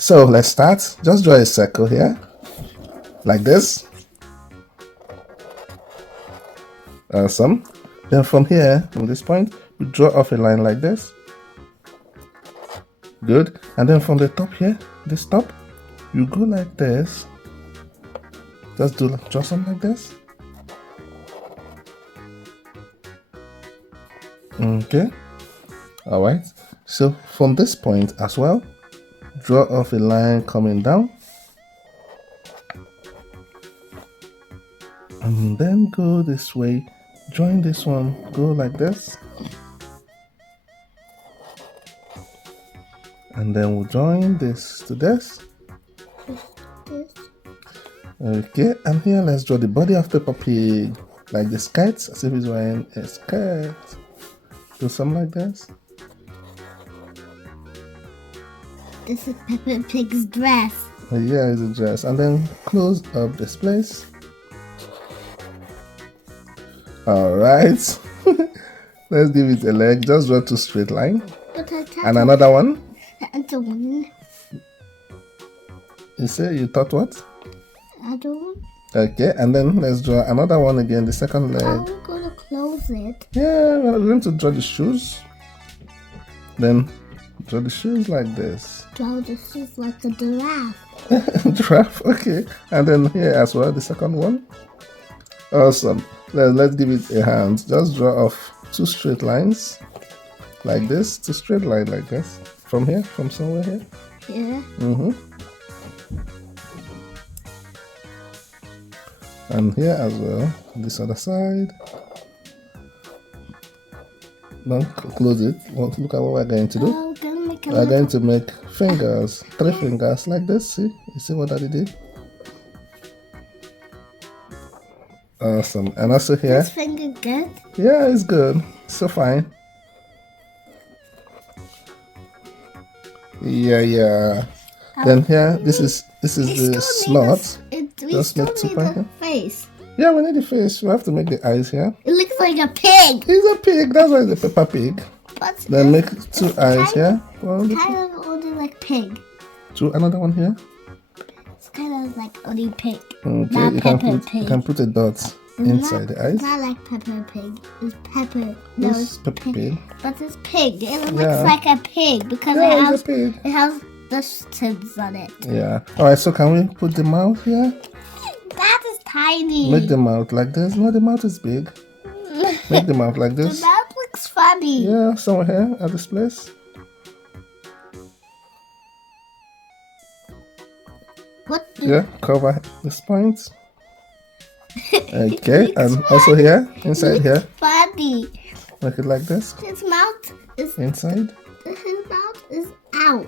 So let's start. Just draw a circle here, like this. Awesome. Then from here, from this point, you draw off a line like this. Good. And then from the top here, this top, you go like this. Just draw something like this. Okay. All right. So from this point as well, draw off a line coming down. And then go this way. Join this one. Go like this. And then we'll join this to this. Okay, and here let's draw the body of Peppa Pig, like the skirt, as if he's wearing a skirt. Do something like this. This is Peppa Pig's dress. Yeah, it's a dress. And then close up this place. Alright. Let's give it a leg. Just draw two straight line. And another one. Another one. You say you thought what? Another one. Okay, and then let's draw another one again, the second leg. I'm going to close it. Yeah, we're going to draw the shoes. Then draw the shoes like this. Draw the shoes like a giraffe. Giraffe, okay. And then here as well, the second one. Awesome. Let's give it a hand. Just draw off two straight lines like this. Two straight lines like this. From here, from somewhere here. Yeah. And here as well, this other side. Now close it. Look at what we're going to do. We're going to make fingers, 3 fingers like this. See? You see what Daddy did? Awesome. And also here. This finger good? Yeah, it's good. So fine. Yeah. Then here, this is the slot. Just make 2 points. Face. Yeah, we need the face. We have to make the eyes here. It looks like a pig. It's a pig. That's why it's a Peppa Pig. But Then make 2 eyes here. Kind of only like pig. 2. Another one here. It's kind of like only pig. Okay, Not you Peppa Pig. can put a dot inside the eyes. It's not like Peppa Pig. It's Peppa. This it's Peppa Pig. But it's pig. It looks Yeah. like a pig because Yeah, it's a pig. it has the tins on it. Yeah. Alright, so can we put the mouth here? That is tiny. Make the mouth like this. No, the mouth is big. Make the mouth like The this. mouth looks funny. Yeah, somewhere here at this place. What? Yeah, cover this point. Okay, and also here, inside here, Funny. make it like this. His mouth is Inside. His mouth is out.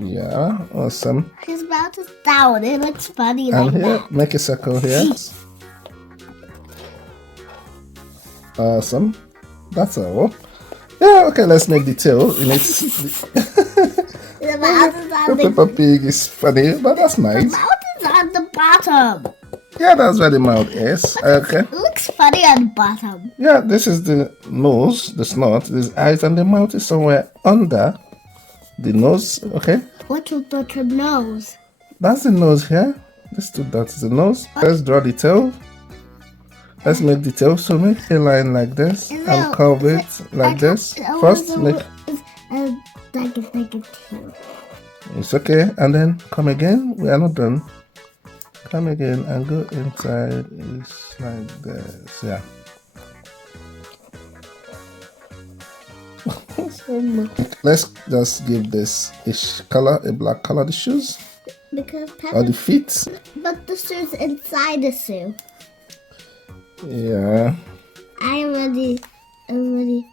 Yeah, awesome. His mouth is down. It looks funny And like here, that. make a circle here. Awesome. That's all. Yeah, okay, let's make the tail. It needs The mouth is on the Peppa Pig is funny, but that's The nice. mouth is on the bottom. Yeah, that's where the mouth is. Okay. It looks funny on the bottom. Yeah, this is the nose, the snout, this eyes, and the mouth is somewhere under the nose. Okay. What was the nose? That's the nose here. This 2 dots is the nose. Let's draw the tail. Let's make the tail. So make a line like this and curve it like this. First, make. Like a tail. It's okay. And then come again. We are not done. Come again and go inside. It's like this. Yeah. Let's just give this a black color, the shoes Because or the feet. but the shoe's inside the shoe. Yeah. I already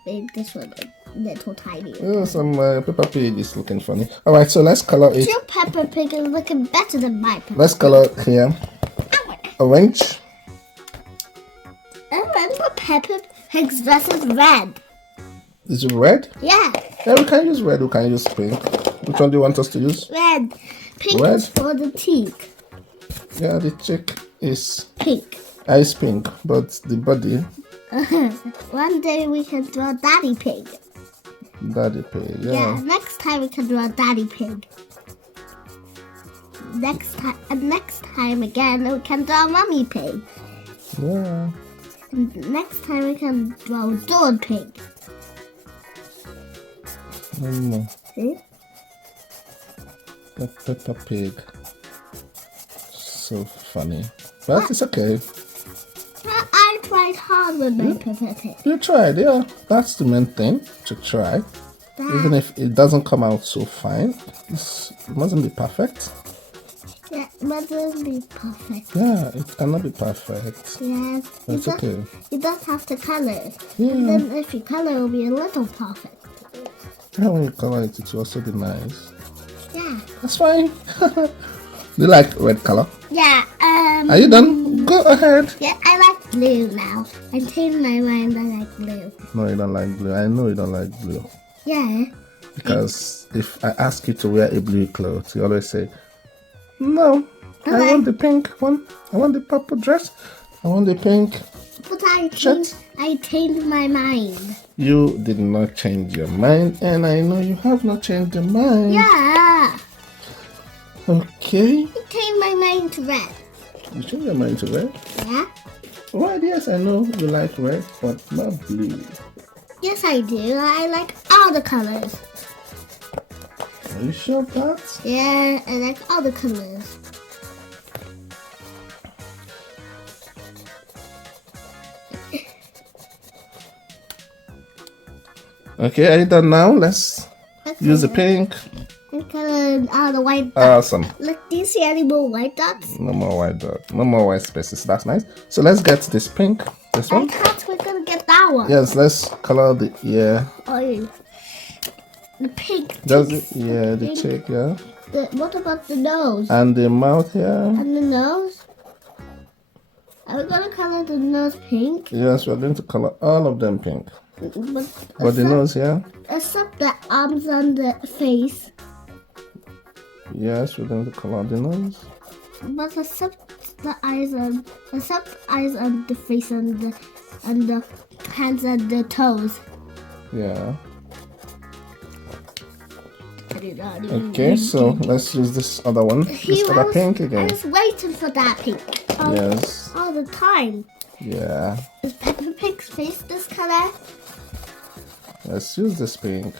made this one a little tiny. Oh, some Peppa Pig is looking funny. Alright, so let's color it. Your Peppa Pig is looking better than my Peppa Let's color it here. Orange. I remember Peppa Pig's dress is red. Is it red? Yeah, Yeah, we can use red. We can use pink. Which one do you want us to use? red. Pink Red? is for the teeth. Yeah, the chick is Pink. ice pink, but the body, One day we can draw Daddy Pig. daddy pig. Yeah, next time we can draw Daddy Pig. next time again we can draw Mummy Pig. Yeah. And next time we can draw Dog Pig. See? The Peppa Pig. So funny. But it's okay. I tried hard with my Peppa Pig. You tried, yeah. That's the main thing, to try. Even if it doesn't come out so fine, it mustn't be perfect. Yeah, it mustn't be perfect. Yeah, it cannot be perfect. Yes. It's okay. You just have to color it. Yeah. And then if you color, it will be a little perfect. Yeah, when you color it, it will also be nice. Yeah. That's fine. Do you like red color? Yeah. Are you done? Go ahead. Yeah, I like blue now. I changed my mind. I like blue. No, you don't like blue. I know you don't like blue. Yeah. Because if I ask you to wear a blue clothes, you always say, no, I Okay. want the pink one. I want the purple dress. I want the pink. But Shirt. I changed my mind. You did not change your mind, and I know you have not changed your mind. Yeah. Okay. I changed my mind to red. You changed your mind to red? Yeah. Right, yes, I know you like red, but not blue. Yes, I do. I like all the colors. Are you sure of that? Yeah, I like all the colors. Okay, are you done now? Let's use the pink. I colored all the white dots. Awesome. Look, do you see any more white dots? No more white dot. No more white spaces. That's nice. So let's get this pink. This I one. thought we're gonna get that one. Yes, let's color the ear. Oh, yeah. The pink. Does cheeks. it? Yeah, the cheek, yeah. What about the nose? And the mouth here. And the nose? Are we gonna color the nose pink? Yes, we're going to color all of them pink. But the except, nose here. except the arms and the face. Yes, we're going to color the nose. But except the eyes and the face and the hands and the toes. Yeah. Okay, so let's use this other one. This other pink I again. was waiting for that pink. Yes. All the time. Yeah. Is Peppa Pig's face this color? Let's use this pink.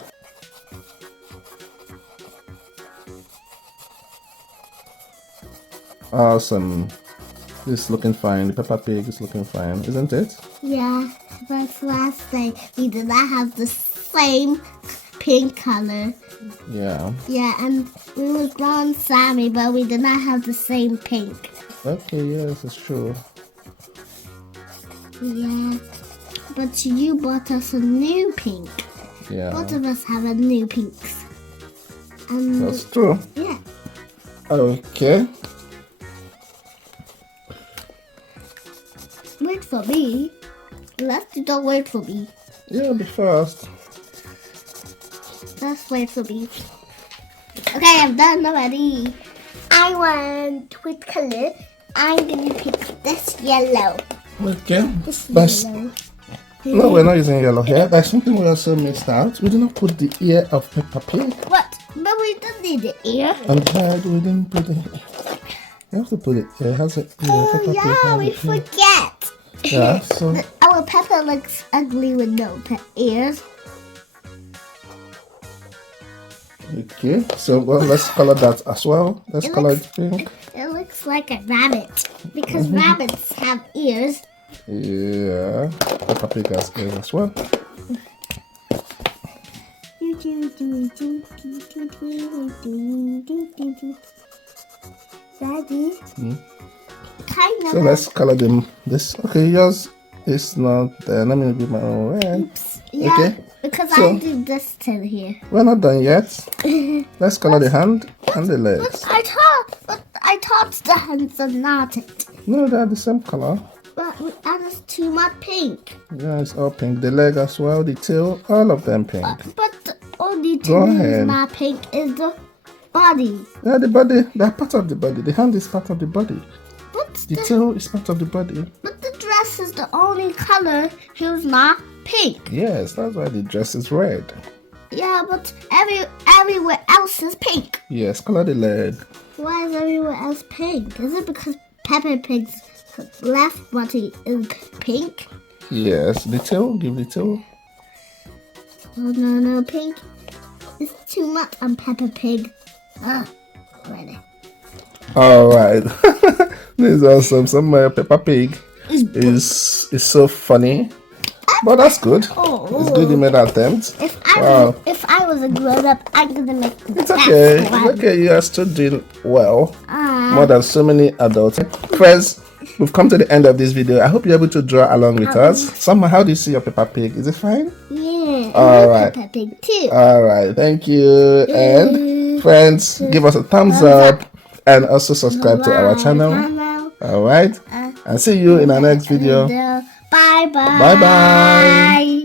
Awesome. This is looking fine. The Peppa Pig is looking fine, isn't it? Yeah, but last day we did not have the same pink color. Yeah. Yeah, and we was drawing Sammy, but we did not have the same pink. Okay, yes, it's true. Yeah, but you bought us a new pink. Yeah. Both of us have a new pinks. That's true. Yeah. Okay. Wait for me. Let's don't wait for me. Yeah, be fast. Just wait for me. Okay, I'm done already. I want which color. I'm gonna pick this yellow. Okay. This That's, yellow. no, we're not using yellow here. There's something we also missed out. We did not put the ear of Peppa Pig. What? But we don't need the ear. On the head, we didn't put it. You have to put it. It has an ear. Oh Peppa Pig yeah, has we an ear. forget. Yeah, so Our Peppa looks ugly with no ears. okay. So well, let's color that as well. Let's color it pink. It looks like a rabbit because rabbits have ears. Yeah. Peppa Pig has ears as well. Daddy, kind of. So let's color them. This okay. Yours is not there. Let me do my own red. Yeah, Okay. because So- I did this to here. We're not done yet. Let's color the hand and the legs. But I thought the hands are not it. No, they're the same color. But we added too much pink. Yeah, it's all pink. The leg as well, the tail, all of them pink. But the only Go thing ahead. is not pink is the body. Yeah, the body, they're part of the body. The hand is part of the body. But The the, tail is part of the body. but the dress is the only color who's not pink. Yes, that's why the dress is red. Yeah, but everywhere else is pink? Yes, color the leg. Why is everywhere else pink? Is it because Peppa Pig's left body is pink? Yes, the tail. Give the tail. Oh no, pink. It's too much on Peppa Pig. Ready. All right. This is awesome. Some Peppa Pig is so funny, but that's good. It's good you made an attempt. If I was a grown up, I'm gonna make It's okay. It's okay. You are still doing well. More than so many adults. Friends, we've come to the end of this video. I hope you're able to draw along with us. Summer, how do you see your Peppa Pig? Is it fine? Yeah. All right. Peppa Pig too. All right. Thank you. And friends, give us a thumbs up and also subscribe to our channel. All right. And see you in our next video. Bye bye. Bye bye.